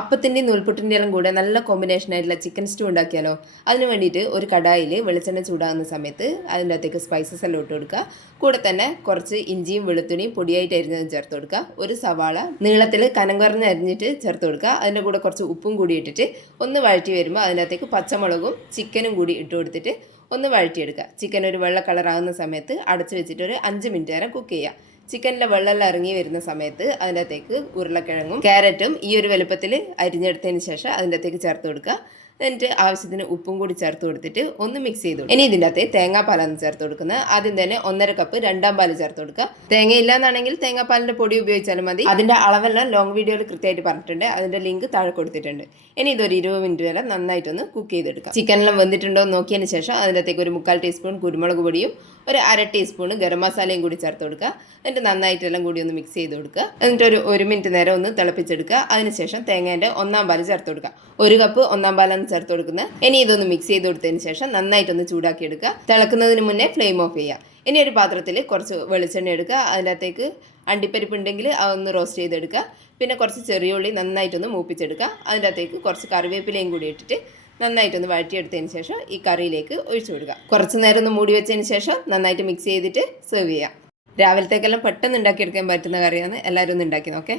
അപ്പത്തിൻ്റെയും നൂൽപുട്ടിൻ്റെ എല്ലാം കൂടെ നല്ല കോമ്പിനേഷൻ ആയിട്ടുള്ള ചിക്കൻ സ്റ്റൂ ഉണ്ടാക്കിയാലോ. അതിന് വേണ്ടിയിട്ട് ഒരു കടായിൽ വെളിച്ചെണ്ണ ചൂടാകുന്ന സമയത്ത് അതിൻ്റെ അകത്തേക്ക് സ്പൈസസ് എല്ലാം ഇട്ട് കൊടുക്കുക. കൂടെ തന്നെ കുറച്ച് ഇഞ്ചിയും വെളുത്തുള്ളിയും പൊടിയായിട്ട് അരിഞ്ഞത് ചേർത്ത് കൊടുക്കുക. ഒരു സവാള നീളത്തിൽ കനം കുറഞ്ഞ് അരിഞ്ഞിട്ട് ചേർത്ത് കൊടുക്കുക. അതിൻ്റെ കൂടെ കുറച്ച് ഉപ്പും കൂടി ഇട്ടിട്ട് ഒന്ന് വഴറ്റി വരുമ്പോൾ അതിനകത്തേക്ക് പച്ചമുളകും ചിക്കനും കൂടി ഇട്ട് കൊടുത്തിട്ട് ഒന്ന് വഴറ്റിയെടുക്കുക. ചിക്കൻ ഒരു വെള്ള കളറാകുന്ന സമയത്ത് അടച്ചു വെച്ചിട്ട് ഒരു 5 മിനിറ്റ് നേരം കുക്ക് ചെയ്യുക. ചിക്കനിലെ വെള്ളമെല്ലാം ഇറങ്ങി വരുന്ന സമയത്ത് അതിൻ്റെ അകത്തേക്ക് ഉരുളക്കിഴങ്ങും ക്യാരറ്റും ഈ ഒരു വലുപ്പത്തിൽ അരിഞ്ഞെടുത്തതിന് ശേഷം അതിൻ്റെ അകത്തേക്ക് ചേർത്ത് കൊടുക്കുക. എന്നിട്ട് ആവശ്യത്തിന് ഉപ്പും കൂടി ചേർത്ത് കൊടുത്തിട്ട് ഒന്ന് മിക്സ് ചെയ്ത് കൊടുക്കുക. ഇനി ഇതിൻ്റെ അകത്ത് തേങ്ങാപ്പാലാണ് ചേർത്ത് കൊടുക്കുന്നത്. ആദ്യം തന്നെ 1.5 കപ്പ് രണ്ടാം പാല് ചേർത്ത് കൊടുക്കുക. തേങ്ങ ഇല്ലാന്നാണെങ്കിൽ തേങ്ങാപ്പാലിൻ്റെ പൊടി ഉപയോഗിച്ചാലും മതി. അതിൻ്റെ അളവെല്ലാം ലോങ് വീഡിയോയിൽ കൃത്യമായിട്ട് പറഞ്ഞിട്ടുണ്ട്. അതിൻ്റെ ലിങ്ക് താഴെ കൊടുത്തിട്ടുണ്ട്. ഇനി ഇതൊരു 20 മിനിറ്റ് വരെ നന്നായിട്ടൊന്ന് കുക്ക് ചെയ്തെടുക്കാം. ചിക്കനെല്ലാം വെന്തിട്ടുണ്ടോ എന്ന് നോക്കിയതിന് ശേഷം അതിൻ്റെ അകത്തേക്ക് ഒരു 1/4 ടീസ്പൂൺ കുരുമുളക് പൊടിയും ഒരു 1/2 ടീസ്പൂൺ ഗരം മസാലയും കൂടി ചേർത്ത് കൊടുക്കുക. എന്നിട്ട് നന്നായിട്ടെല്ലാം കൂടി ഒന്ന് മിക്സ് ചെയ്ത് കൊടുക്കുക. എന്നിട്ട് ഒരു മിനിറ്റ് നേരം ഒന്ന് തിളപ്പിച്ചെടുക്കുക. അതിനുശേഷം തേങ്ങേൻ്റെ 1-ാം പാല് ചേർത്ത് കൊടുക്കുക. 1 കപ്പ് 1-ാം പാലാണ് ചേർത്ത് കൊടുക്കുന്നത്. ഇനി ഇതൊന്ന് മിക്സ് ചെയ്ത് കൊടുത്തതിന് ശേഷം നന്നായിട്ടൊന്ന് ചൂടാക്കി എടുക്കുക. തിളക്കുന്നതിന് മുന്നേ ഫ്ലെയിം ഓഫ് ചെയ്യുക. ഇനി ഒരു പാത്രത്തിൽ കുറച്ച് വെളിച്ചെണ്ണ എടുക്കുക. അതിൻ്റെ അകത്തേക്ക് അണ്ടിപ്പരിപ്പ് ഉണ്ടെങ്കിൽ അതൊന്ന് റോസ്റ്റ് ചെയ്തെടുക്കുക. പിന്നെ കുറച്ച് ചെറിയ ഉള്ളി നന്നായിട്ടൊന്ന് മൂപ്പിച്ചെടുക്കുക. അതിൻ്റെ അകത്തേക്ക് കുറച്ച് കറിവേപ്പിലയും കൂടി ഇട്ടിട്ട് നന്നായിട്ടൊന്ന് വഴറ്റിയെടുത്തതിന് ശേഷം ഈ കറിയിലേക്ക് ഒഴിച്ചു കൊടുക്കുക. കുറച്ച് നേരം ഒന്ന് മൂടി വെച്ചതിന് ശേഷം നന്നായിട്ട് മിക്സ് ചെയ്തിട്ട് സെർവ് ചെയ്യുക. രാവിലത്തേക്കെല്ലാം പെട്ടെന്ന് ഉണ്ടാക്കിയെടുക്കാൻ പറ്റുന്ന കറിയാണ്. എല്ലാവരും ഒന്ന് ഉണ്ടാക്കി നോക്കേ.